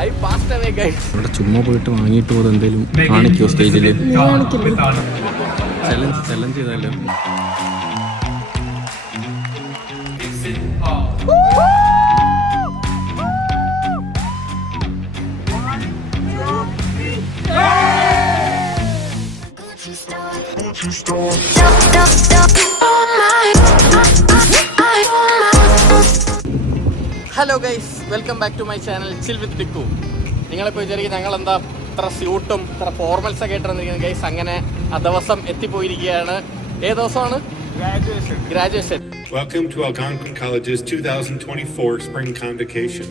ഇവിടെ ചുമ്മാ പോയിട്ട് വാങ്ങിയിട്ട് പോകുന്നത് എന്തെങ്കിലും കാണിക്കോ സ്റ്റേജിൽ ചലഞ്ച് ചെയ്താലോ? Hello guys, welcome back to my channel chill with Tikku. നിങ്ങളിപ്പോൾ വിചാരിക്കും ഞങ്ങൾ എന്താ ഇത്ര സ്യൂട്ടും ഇത്ര ഫോർമൽസ് ഒക്കെ ഇട്ടിരിക്കുന്നത്. ഗൈസ്, അങ്ങനെ ആ ദിവസം എത്തിപ്പോയിരിക്കുകയാണ്. ഏത് ദിവസമാണ്? Graduation. Welcome to Algonquin College's 2024 Spring Convocation.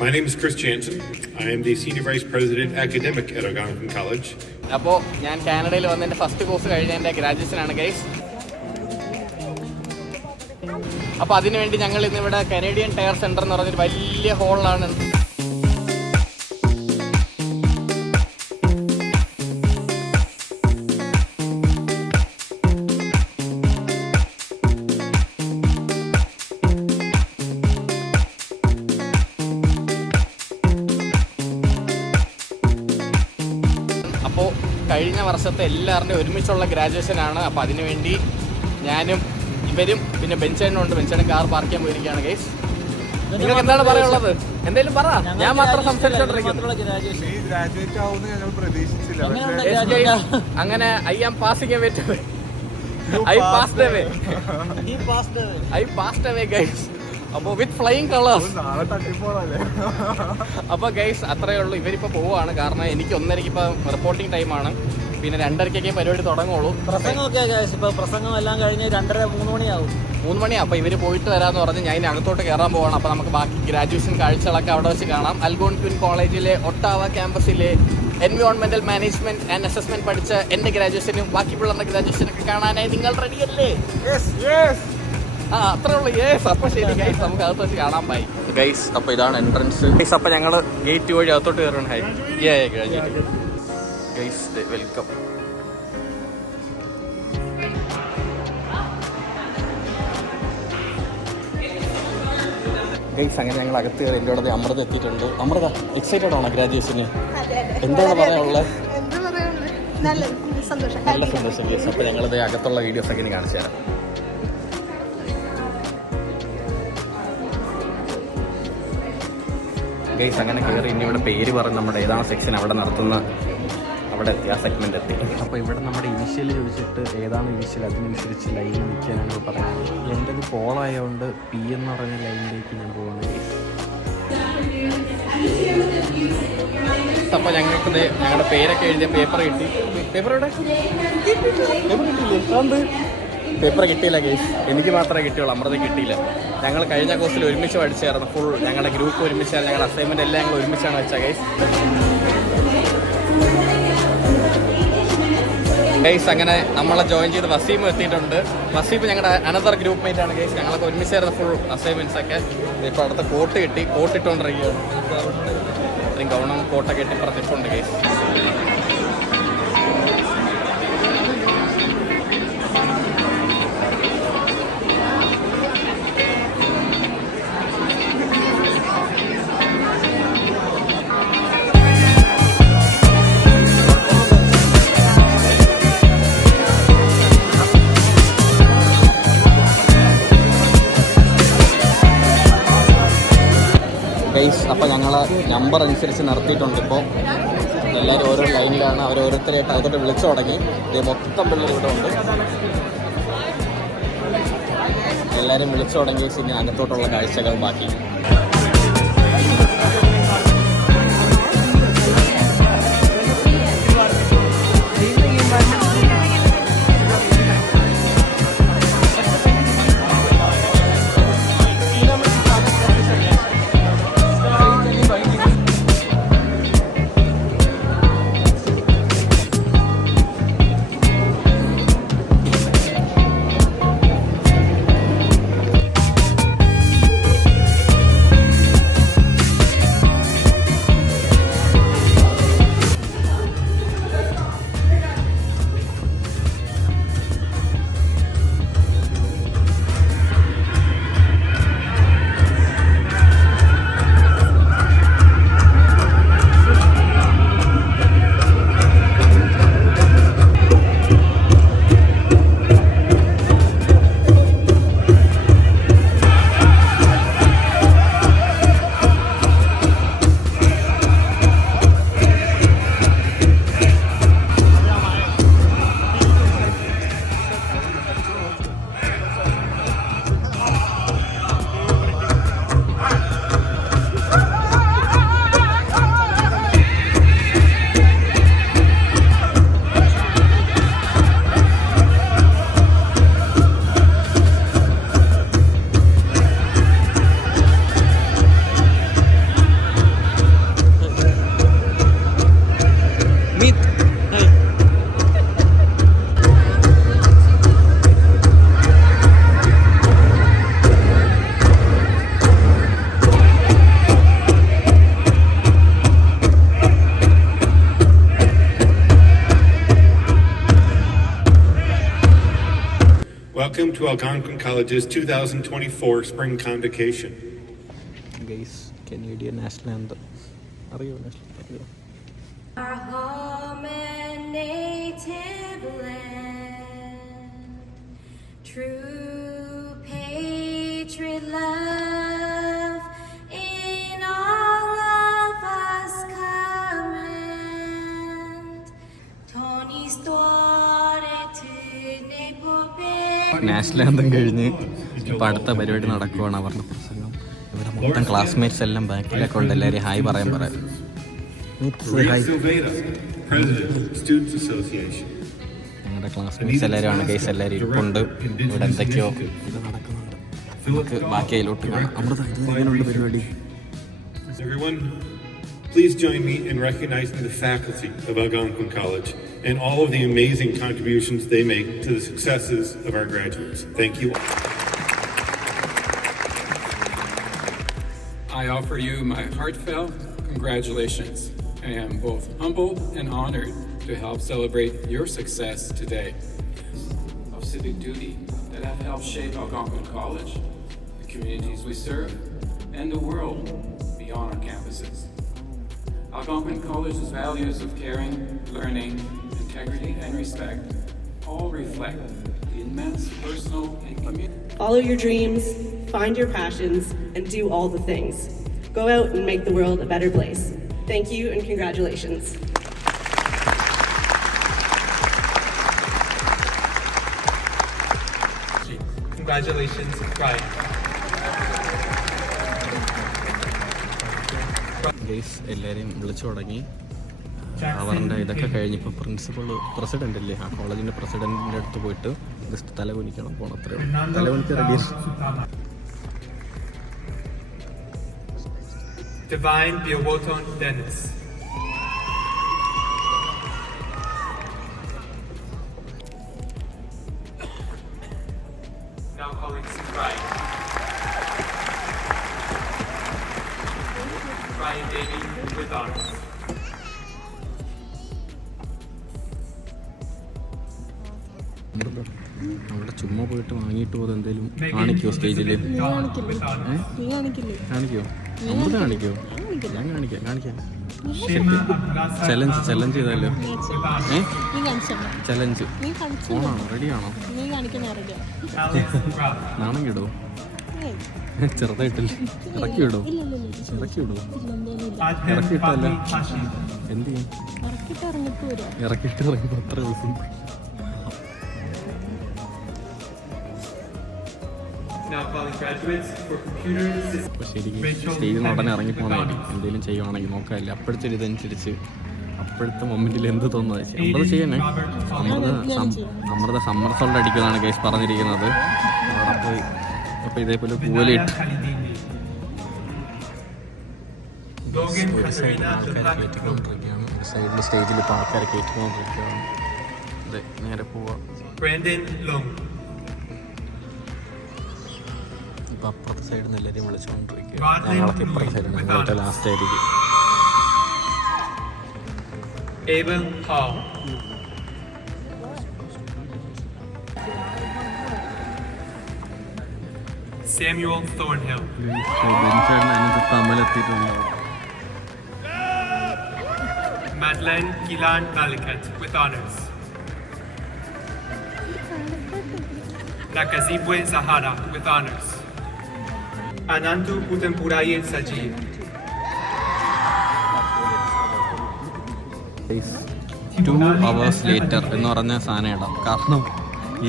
My name is Chris Jansen. I am the Senior Vice President Academic at Algonquin College. അപ്പോൾ ഞാൻ കാനഡയിൽ വന്ന് എൻ്റെ ഫസ്റ്റ് കോഴ്സ് കഴിഞ്ഞ എൻ്റെ ഗ്രാജുവേഷനാണ് ഗൈസ്. അപ്പോൾ അതിനുവേണ്ടി ഞങ്ങൾ ഇന്നിവിടെ കനേഡിയൻ ടയർ സെൻറ്റർ എന്ന് പറഞ്ഞൊരു വലിയ ഹോളിലാണ്. അപ്പോൾ കഴിഞ്ഞ വർഷത്തെ എല്ലാവരുടെയും ഒരുമിച്ചുള്ള ഗ്രാജുവേഷനാണ്. അപ്പോൾ അതിനുവേണ്ടി ഞാനും ഇവരും പിന്നെ ബെഞ്ചേനും ഉണ്ട്. ബെഞ്ചേനും കാർ പാർക്ക് ചെയ്യാൻ പോയിരിക്കുകയാണ് ഗൈസ്. നിങ്ങൾക്ക് എന്താണ് പറയാനുള്ളത്? എന്തെങ്കിലും പറ. ഞാൻ മാത്രം സംസാരിച്ചോണ്ടിരിക്കുന്നു. അങ്ങനെ I am passing away to I passed away guys. അപ്പോൾ വിത്ത് ഫ്ലൈയിങ് കളേഴ്സ്. അപ്പോൾ ഗൈസ് അത്രയേ ഉള്ളൂ. ഇവരിപ്പോൾ പോവുകയാണ്. കാരണം എനിക്ക് 1:30 ഇപ്പോൾ റിപ്പോർട്ടിംഗ് ടൈമാണ്. പിന്നെ 2:30 പരിപാടി തുടങ്ങുള്ളൂ. പ്രസംഗം എല്ലാം കഴിഞ്ഞ് 2:30-3 മണിയാവും. 3 മണിയാണ്. അപ്പോൾ ഇവർ പോയിട്ട് വരാമെന്ന് പറഞ്ഞ് ഞാൻ അകത്തോട്ട് കയറാൻ പോവാണ്. അപ്പോൾ നമുക്ക് ബാക്കി ഗ്രാജുവേഷൻ കാഴ്ചകളൊക്കെ അവിടെ വെച്ച് കാണാം. അൽഗോൺക്വിൻ കോളേജിലെ ഒട്ടാവ ക്യാമ്പസിലെ എൻവയോൺമെന്റൽ മാനേജ്മെന്റ് ആൻഡ് അസസ്മെന്റ് പഠിച്ച എൻ്റെ ഗ്രാജുവേഷനും ബാക്കി പിള്ളേരുടെ ഗ്രാജുവേഷനൊക്കെ കാണാനായി നിങ്ങൾ റെഡിയല്ലേ? അത്രേ ഉള്ളൂ. അപ്പോൾ ശരി ഗൈസ്, നമുക്ക് അകത്ത് വെച്ച് കാണാൻ പോയി ഗൈസ്. അപ്പോൾ ഇതാണ് എൻട്രൻസ് ഗൈസ്. അപ്പോൾ ഞങ്ങൾ ഗേറ്റ് വഴി അകത്തോട്ട് കയറണം. കഴിഞ്ഞിട്ട് ഗൈസ് വെൽക്കം. ഗൈസ് അങ്ങനെ ഞങ്ങൾ അകത്ത് കയറി. എൻ്റെ കൂടെ അമൃത എത്തിയിട്ടുണ്ട്. അമൃത, എക്സൈറ്റഡ് ആണോ ഗ്രാജുവേഷന്? എന്താണ് പറയാനുള്ളത്? നല്ല സന്തോഷം ഗൈസ്. അപ്പോൾ ഞങ്ങളിത് അകത്തുള്ള വീഡിയോസ് ഒക്കെ ഇനി കാണിച്ചു തരാം. ഗൈസ് അങ്ങനെ കയറി. ഇനി ഇവിടെ പേര് പറഞ്ഞ് നമ്മുടെ ഏതാണ് സെക്ഷൻ അവിടെ നടത്തുന്ന അവിടെ എത്തി. ആ സെഗ്മെന്റ് എത്തി. അപ്പോൾ ഇവിടെ നമ്മുടെ ഇനിഷ്യൽ ചോദിച്ചിട്ട് ഏതാണ് ഇനിഷ്യൽ അതിനനുസരിച്ച് ലൈനിൽ നിൽക്കാനാണ് പറയുന്നത്. എൻ്റെ ഒരു കോളായതുകൊണ്ട് പി എന്ന് പറയുന്ന ലൈനിലേക്ക് ഞാൻ പോകുന്നത്. അപ്പോൾ ഞങ്ങൾക്ക് ഞങ്ങളുടെ പേരൊക്കെ എഴുതിയ പേപ്പർ കിട്ടി. പേപ്പർ എവിടെ? പേപ്പർ കിട്ടിയില്ല ഗൈസ്. എനിക്ക് മാത്രമേ കിട്ടിയുള്ളൂ, അമൃത കിട്ടിയില്ല. ഞങ്ങൾ കഴിഞ്ഞ കോഴ്സിൽ ഒരുമിച്ച് പഠിച്ചായിരുന്നു. ഫുൾ ഞങ്ങളുടെ ഗ്രൂപ്പ് ഒരുമിച്ചായിരുന്നു. ഞങ്ങളുടെ അസൈൻമെൻറ്റ് എല്ലാം ഞങ്ങൾ ഒരുമിച്ചാണ് വെച്ചാൽ ഗൈസ്. ഗൈസ് അങ്ങനെ നമ്മളെ ജോയിൻ ചെയ്ത് വസീം എത്തിയിട്ടുണ്ട്. വസീം ഞങ്ങളുടെ അനദർ ഗ്രൂപ്പ് മേറ്റ് ആണ് ഗൈസ്. ഞങ്ങളൊക്കെ ഒരുമിച്ചായിരുന്നു ഫുൾ അസൈൻമെൻറ്റ്സ് ഒക്കെ. ഇപ്പോൾ അടുത്ത കോട്ട് കിട്ടി. കോട്ട് ഇട്ടുകൊണ്ടിരിക്കുകയാണ്. ഗൗണും കോട്ടൊക്കെ ഇട്ടി പറഞ്ഞിട്ടുണ്ട് ഗൈസ്. ഗൈസ് അപ്പോൾ ഞങ്ങൾ നമ്പർ അനുസരിച്ച് നിർത്തിയിട്ടുണ്ട്. ഇപ്പോൾ എല്ലാവരും ഓരോ ലൈനിലാണ്. അവർ ഓരോരുത്തരായിട്ട് അകത്തോട്ട് വിളിച്ചു തുടങ്ങി. മൊത്തം പിള്ളേർ ഇവിടെ ഉണ്ട്. എല്ലാവരും വിളിച്ചു തുടങ്ങി. ഇനി അകത്തോട്ടുള്ള കാഴ്ചകൾ ബാക്കി. Welcome to Algonquin College's 2024 Spring Convocation. Guys Canadian national anthem അറിയോ? Our home and native land, true patriot love in all of us command. Tony story to Nepal. National anthem കഴിഞ്ഞ് ഇപ്പം അടുത്ത പരിപാടി നടക്കുവാണ്. അവരുടെ പ്രസംഗം. ഇവിടെ മൊത്തം ക്ലാസ്മേറ്റ്സ് എല്ലാം ബാക്കിലൊക്കെ ഉണ്ട്. എല്ലാവരും ഹായ് പറയാൻ പറയാം. Maria Silveda, President, Students Association. ഞങ്ങളുടെ ക്ലാസ്മേറ്റ്സ് എല്ലാവരും ആണ് ഗൈസ്. എല്ലാവരും ഇരിപ്പുണ്ട്. ഇവിടെ എന്തൊക്കെയോ ഇത് നടക്കുന്നുണ്ട്. നമുക്ക് ബാക്കി അതിലോട്ട് കാണാം. അമൃത ഇതിനുള്ള പരിപാടി. Everyone, please join me in recognizing the faculty of Algonquin College and all of the amazing contributions they make to the successes of our graduates. Thank you. I offer you my heartfelt congratulations. I am both humbled and honored to help celebrate your success today. Of civic duty that have helped shape Algonquin College, the communities we serve, and the world beyond our campuses. Algonquin College's values of caring, learning, integrity, and respect all reflect the immense personal and community. Follow your dreams, find your passions, and do all the things. Go out and make the world a better place. Thank you and congratulations. Congratulations, Ryan. Guys എല്ലാവരെയും വിളിച്ചു തുടങ്ങി. അവരുടെ ഇതൊക്കെ കഴിഞ്ഞപ്പോൾ president അല്ലേ, ആ കോളേജിൻ്റെ പ്രസിഡന്റിൻ്റെ അടുത്ത് പോയിട്ട് ജസ്റ്റ് തല കുനിക്കണം പോകണം. അത്രയും തല കുനിക്ക് ready. Divine Biawoton Dennis. Now calling Ryan. Ryan Davey with honors. അവിടെ ചുമ്മാ പോയിട്ട് വാങ്ങിയിട്ട് പോകുന്നത് എന്തെങ്കിലും കാണിക്കോ സ്റ്റേജിൽ? കാണിക്കോ? അമൃത കാണിക്കോ? ഞാൻ കാണിക്കാം. ചലഞ്ച് ചെയ്താലോ? ചലഞ്ച് ഓണാണോ? റെഡിയാണോ? നാണം കിടോ? ചെറുതായിട്ടില്ല. ഇറക്കി വിടോ? ഇറക്കിയിട്ടല്ല എന്ത് ചെയ്യും? ഇറക്കിയിട്ട് ഇറങ്ങിയപ്പോൾ അത്ര ദിവസം. Now calling graduates for computer systems. അപ്പോൾ ശരിക്കും സ്റ്റേജിൽ നിന്ന് ഉടനെ ഇറങ്ങിപ്പോകണേ. എന്തെങ്കിലും ചെയ്യുവാണെങ്കിൽ നോക്കാമല്ലേ. അപ്പോഴത്തെ ഒരു ഇതനുസരിച്ച് അപ്പോഴത്തെ മൊമെന്റിൽ എന്ത് തോന്നുന്നത് അമൃത ചെയ്യണേ. അമൃത സമ്മർ സോൾട്ട് അടിക്കുന്നതാണ് കേസ് പറഞ്ഞിരിക്കുന്നത്. അവിടെ പോയി അപ്പോൾ ഇതേപോലെ പൂവലിട്ട് ഒരു സൈഡിൽ ആൾക്കാർ കയറ്റിക്കൊണ്ടിരിക്കുകയാണ്. ഒരു സൈഡിൽ സ്റ്റേജിൽ ഇപ്പോൾ ആൾക്കാർ കയറ്റിക്കൊണ്ടിരിക്കുകയാണ്. അതെ, നേരെ പോവാം. Brandon Long. ഇപ്പം അപ്പുറത്തെ സൈഡിൽ നിന്ന് എല്ലാവരെയും വിളിച്ചുകൊണ്ടിരിക്കുക. ഞങ്ങളൊക്കെ ഇപ്പുറത്തെ സൈഡിൽ ഞങ്ങളുടെ ലാസ്റ്റ് ആയിരിക്കും. Abel Hall. Samuel Thornhill. ബെൻചേട്ടൻ അതിനകത്ത് തമ്മിലെത്തിയിട്ടുണ്ട്. Madeleine Gilan Malikat with honors. Nakazibwe Zahara with honors. Anantu Utempuraye Sajid. 2 hours later എന്ന് പറഞ്ഞ സാധനം ഇടാം. കാരണം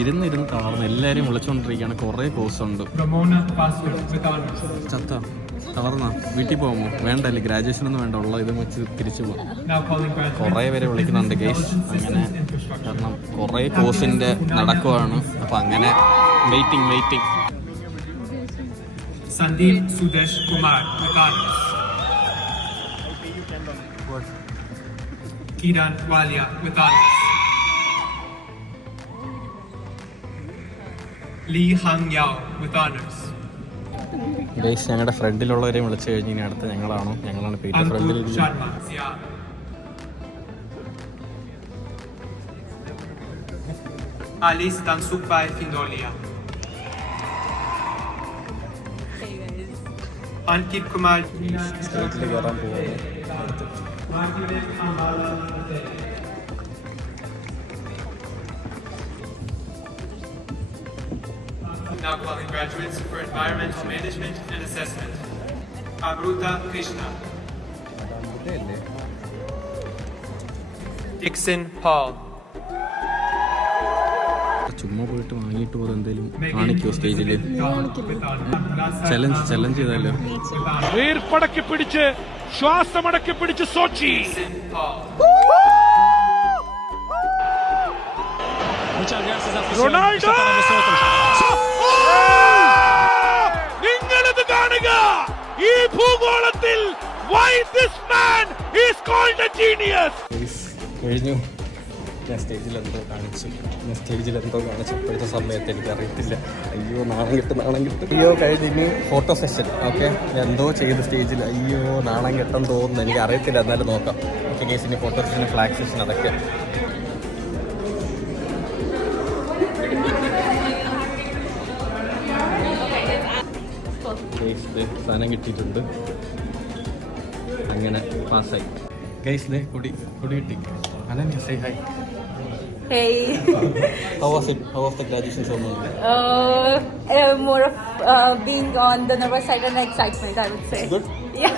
ഇരുന്ന് കാണുന്ന എല്ലാവരെയും വിളിച്ചുകൊണ്ടിരിക്കുകയാണ്. കുറേ കോഴ്സ് ഉണ്ട്. Ramona Pastor with honors. ചത്ത തളർന്ന വീട്ടിൽ പോകുമോ? വേണ്ടല്ലേ, ഗ്രാജുവേഷൻ ഒന്നും വേണ്ട, ഉള്ള ഇത് വെച്ച് തിരിച്ചു പോകും. Now calling graduates. കുറേ പേരെ വിളിക്കുന്നുണ്ട് കേസ്. അങ്ങനെ കാരണം കുറേ കോഴ്സിൻ്റെ നടക്കുവാണ്. അപ്പം അങ്ങനെ waiting. Sandeep Sudesh Kumar with honors. Kiran Walia with honors. Lee Hang Yao with honors. Guys ഞങ്ങളുടെ ഫ്രണ്ടിലുള്ളവരെയും വിളിച്ചു കഴിഞ്ഞ് ഇനി അടുത്ത ഞങ്ങളാണ് പേര് ഫ്രണ്ടിൽ. Ankur Sharma. Yeah. Alice Tansukbai Findolia. Ankit Kumar. സ്റ്റേജിൽ കയറാൻ പോകുന്നു. Now calling graduates for environmental management and assessment. Amruta Krishna. Dixon Paul. ചുമ്മാ പോയിട്ട് വാങ്ങിയിട്ട് പോകുന്നത് എന്തെങ്കിലും കാണിക്കോ സ്റ്റേജിൽ? ചലഞ്ച് ചെയ്താലോ? വീർപ്പടക്കി പിടിച്ച് ശ്വാസമടക്കി പിടിച്ച് സോച്ചി. റൊണാൾഡോ, നിങ്ങളിത് കാണുക. ഈ ഭൂഗോളത്തിൽ why this man is called a genius. കഴിഞ്ഞു. ഞാൻ സ്റ്റേജിൽ എന്തോ കാണിച്ചു. ഇപ്പോഴത്തെ സമയത്ത് എനിക്കറിയത്തില്ല. അയ്യോ നാണം കിട്ടും. അയ്യോ കഴിഞ്ഞ് ഇനി ഫോട്ടോ സെഷൻ. ഓക്കെ, എന്തോ ചെയ്ത് സ്റ്റേജിൽ. അയ്യോ നാണം കിട്ടാൻ തോന്നുന്നു. എനിക്ക് അറിയത്തില്ല, എന്നാലും നോക്കാം. ഓക്കെ കേസ്, ഇനി ഫോട്ടോ സെഷൻ, ഫ്ലാഗ് സെഷൻ, അതൊക്കെ. സാധനം കിട്ടിയിട്ടുണ്ട്. അങ്ങനെ പാസ്സായി. ഗൈസ് കൊടി കിട്ടി. Ananya say hi. Hey. How was it? How was the graduation ceremony? More of being on the nervous side and excitement, I would say. Good? Yeah.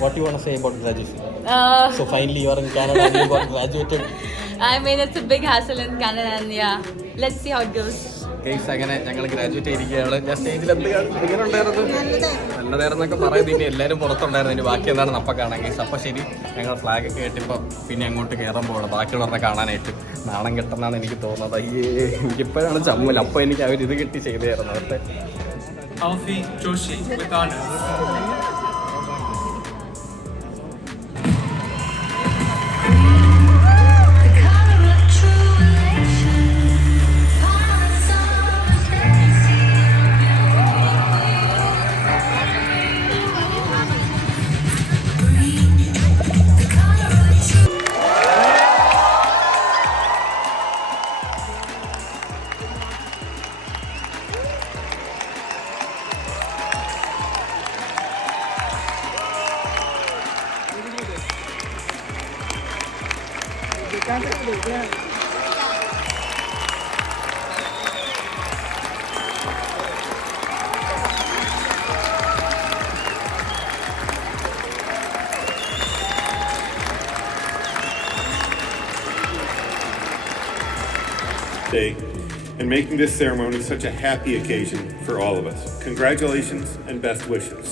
What do you want to say about graduation? So finally you are in Canada and you got graduated. I mean, it's a big hassle in Canada and yeah, let's see how it goes. Guys അങ്ങനെ ഞങ്ങൾ graduate ചെയ്തിരിക്കുകയാണ്. ഞാൻ സ്റ്റേജിൽ എങ്ങനെ ഉണ്ടായിരുന്നു? നല്ലതായിരുന്നൊക്കെ പറയുന്നത്. ഇനി എല്ലാവരും പുറത്തുണ്ടായിരുന്നു. ഇനി ബാക്കി എന്താണ് അപ്പം കാണാൻ ഗൈസ്. അപ്പോൾ ശരി, ഞങ്ങൾ ഫ്ലാഗ് ഒക്കെ കേട്ടിപ്പോൾ പിന്നെ അങ്ങോട്ട് കയറാൻ പോകണം ബാക്കിയുള്ളവരെ കാണാനായിട്ട്. നാണം കെട്ടെന്നാണ് എനിക്ക് തോന്നുന്നത്. അയ്യേ, എനിക്കിപ്പോഴാണ് ചമ്മൽ. അപ്പോൾ എനിക്ക് അവർ ഇത് കിട്ടി ചെയ്തായിരുന്നു. അവരുടെ Alfie Joshi with honors. Day and making this ceremony such a happy occasion for all of us. Congratulations and best wishes.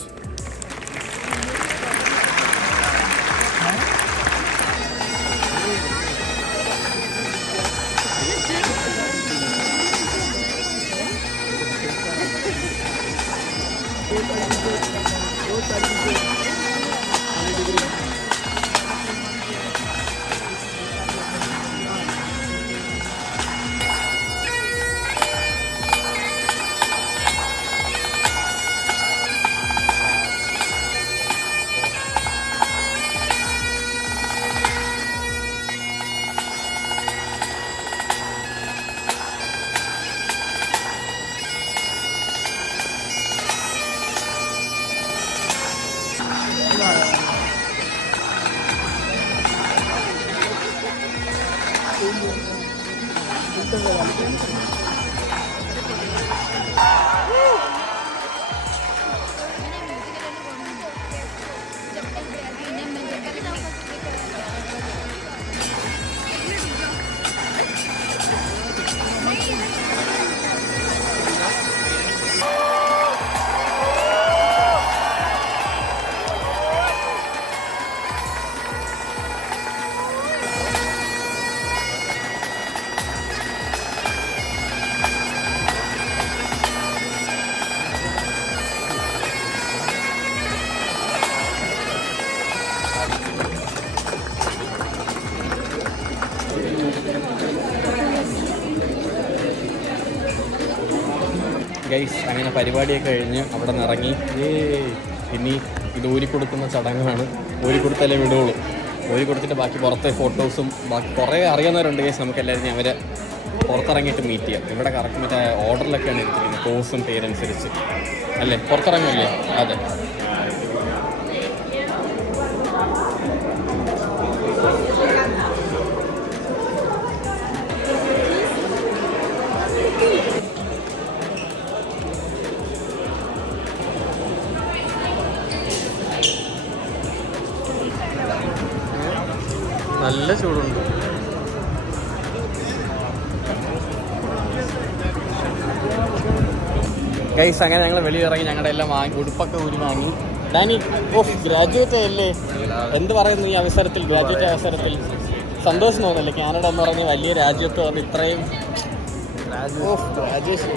Guys അങ്ങനെ പരിപാടിയൊക്കെ കഴിഞ്ഞ് അവിടെ നിന്ന് ഇറങ്ങി. ഇനി ഇത് ഊരിക്കൊടുക്കുന്ന ചടങ്ങാണ്. ഊരിക്കൊടുത്താലേ വിടുള്ളൂ. ഒരു കൊടുത്തിട്ട് ബാക്കി പുറത്തെ ഫോട്ടോസും ബാക്കി കുറേ അറിയാവുന്നവരുണ്ട് കേസ് നമുക്ക് എല്ലാവരും അവരെ പുറത്തിറങ്ങിയിട്ട് മീറ്റ് ചെയ്യാം. ഇവിടെ കറക്റ്റ് മറ്റേ ഓർഡറിലൊക്കെയാണ് ഇരിക്കുന്നത്, കോഴ്സും പേരനുസരിച്ച് അല്ലേ? പുറത്തിറങ്ങില്ലേ? അതെ. നല്ല ചൂടുണ്ട്. ഗൈസ് അങ്ങനെ ഞങ്ങൾ വെളിയിറങ്ങി ഞങ്ങളുടെ എല്ലാം വാങ്ങി, ഉടുപ്പൊക്കെ ഊരി വാങ്ങി. ഡാനി, ഗ്രാജുവേറ്റ് അല്ലേ, എന്ത് പറയുന്നു ഈ അവസരത്തിൽ? ഗ്രാജുവേറ്റ് അവസരത്തിൽ സന്തോഷം തോന്നല്ലേ? കാനഡ എന്ന് പറഞ്ഞ് വലിയ രാജ്യത്ത് വന്ന് ഇത്രയും ഗ്രാജുവേഷൻ,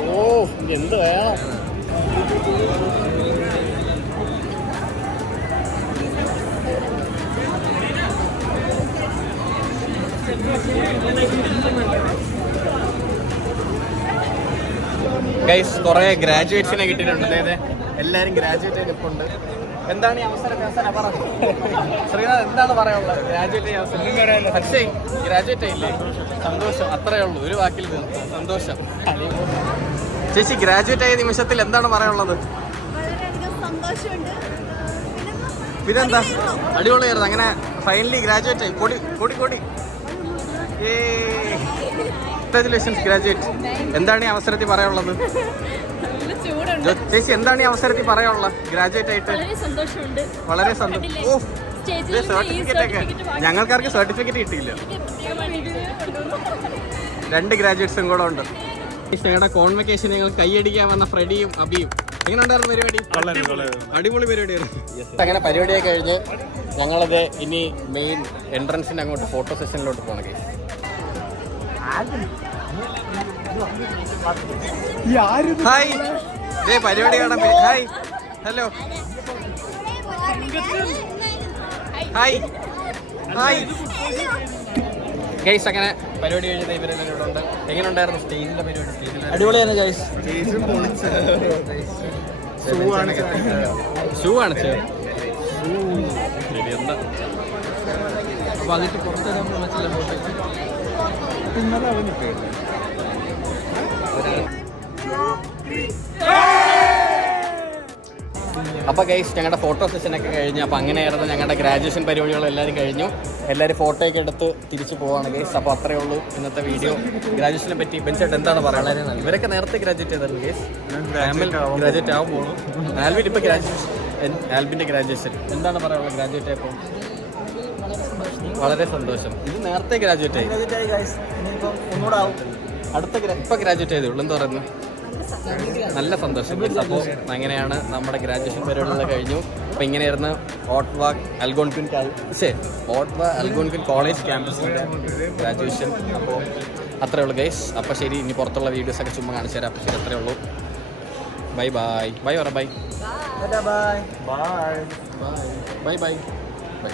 എന്ത് വേണം. ഗൈസ് കുറേ ഗ്രാജുവേറ്റ്സിനെ കിട്ടിയിട്ടുണ്ട്. അതായത് എല്ലാവരും ഗ്രാജുവേറ്റ് ചെയ്തിട്ടുണ്ട്. എന്താണ് ഈ അവസരം? ശ്രീനാഥ് എന്താണ് പറയാനുള്ളത്? ഗ്രാജുവേറ്റ് ചെയ്യാൻ അവസരം അക്ഷയ് ഗ്രാജുവേറ്റ് ആയില്ലേ? സന്തോഷം, അത്രയേ ഉള്ളൂ, ഒരു വാക്കിൽ തീർത്തു. സന്തോഷം. ചേച്ചി ഗ്രാജുവേറ്റ് ആയ നിമിഷത്തിൽ എന്താണ് പറയാനുള്ളത്? പിന്നെന്താ, അടിപൊളിയായിരുന്നു. അങ്ങനെ ഫൈനലി ഗ്രാജുവേറ്റ് ആയി. കൊടി കൊടി കൊടി. Congratulations graduate. എന്താണ് ഈ അവസരത്തിൽ പറയാനുള്ളത്? ചേച്ചി എന്താണ് ഈ അവസരത്തിൽ പറയാനുള്ളത്? ഗ്രാജുവേറ്റ് ആയിട്ട് വളരെ സന്തോഷം. സർട്ടിഫിക്കറ്റ് ഒക്കെ ഞങ്ങൾക്കാർക്ക് സർട്ടിഫിക്കറ്റ് കിട്ടിയില്ല. 2 ഗ്രാജുവേറ്റ്സും കൂടെ ഉണ്ട്. ഞങ്ങളുടെ കോൺവെക്കേഷൻ ഞങ്ങൾ കൈയടിക്കാൻ വന്ന ഫ്രെഡിയും അബിയും. എങ്ങനെ ഉണ്ടായിരുന്നു പരിപാടി? അടിപൊളി പരിപാടിയായിരുന്നു. അങ്ങനെ പരിപാടിയൊക്കെ കഴിഞ്ഞ് ഞങ്ങളത് ഇനി മെയിൻ എൻട്രൻസിൻ്റെ അങ്ങോട്ട് ഫോട്ടോ സെഷനിലോട്ട് പോകണം. ഹായ്, പരിപാടി കാണാൻ. Hi, hello, hi hi guys. അങ്ങനെ പരിപാടി കഴിഞ്ഞത് ഇവരെല്ലാം ഇവിടെ ഉണ്ട്. എങ്ങനെ ഉണ്ടായിരുന്നു സ്റ്റേജിന്റെ പരിപാടി? അടിപൊളിയാണ് ഗൈസ്. ഷൂ കാണിച്ചോ? ശരി, എന്താ അപ്പൊ അതിട്ട് പുറത്ത് നമ്മൾ വെച്ചില്ല ഫോട്ടോ. അപ്പോൾ ഗൈസ് ഞങ്ങളുടെ ഫോട്ടോ സെഷനൊക്കെ കഴിഞ്ഞു. അപ്പോൾ അങ്ങനെയായിരുന്നു ഞങ്ങളുടെ ഗ്രാജുവേഷൻ പരിപാടികളെല്ലാവരും കഴിഞ്ഞു. എല്ലാവരും ഫോട്ടോയൊക്കെ എടുത്ത് തിരിച്ചു പോവാണ് ഗൈസ്. അപ്പോൾ അത്രയേ ഉള്ളൂ ഇന്നത്തെ വീഡിയോ. ഗ്രാജുവേഷനെ പറ്റി ബെഞ്ചായിട്ട് എന്താണ് പറയുന്നത്? ഇവരൊക്കെ നേരത്തെ ഗ്രാജുവേറ്റ് ചെയ്തായിരുന്നു ഗൈസ്. ഗ്രാജുവേറ്റ് ആവാൻ പോകുന്നു. ആൽവിൻ ഇപ്പോൾ ഗ്രാജുവേഷൻ, ആൽബിൻ്റെ ഗ്രാജുവേഷൻ എന്താണ് പറയുള്ളത്? ഗ്രാജുവേറ്റ് ആയപ്പോൾ വളരെ സന്തോഷം. ഇത് നേരത്തെ ഗ്രാജുവേറ്റ് ആയി. അടുത്ത ഇപ്പോൾ ഗ്രാജുവേറ്റ് ചെയ്തേ ഉള്ളൂ. എന്താ പറയുന്നു? നല്ല സന്തോഷം. അപ്പോൾ അങ്ങനെയാണ് നമ്മുടെ ഗ്രാജുവേഷൻ പരിപാടികളൊക്കെ കഴിഞ്ഞു. അപ്പോൾ ഇങ്ങനെയായിരുന്നു ഓട്ട്വ അൽഗോൺക്വിൻ കോളേജ് ക്യാമ്പസിൻ്റെ ഗ്രാജുവേഷൻ. അപ്പോൾ അത്രയേ ഉള്ളൂ ഗൈസ്. അപ്പോൾ ശരി, ഇനി പുറത്തുള്ള വീഡിയോസൊക്കെ ചുമ്മാ കാണിച്ചു തരാം. അപ്പോൾ ശരി, അത്രയേ ഉള്ളൂ. Bye bye. ബൈ പറ. Bye bye bye bye bye.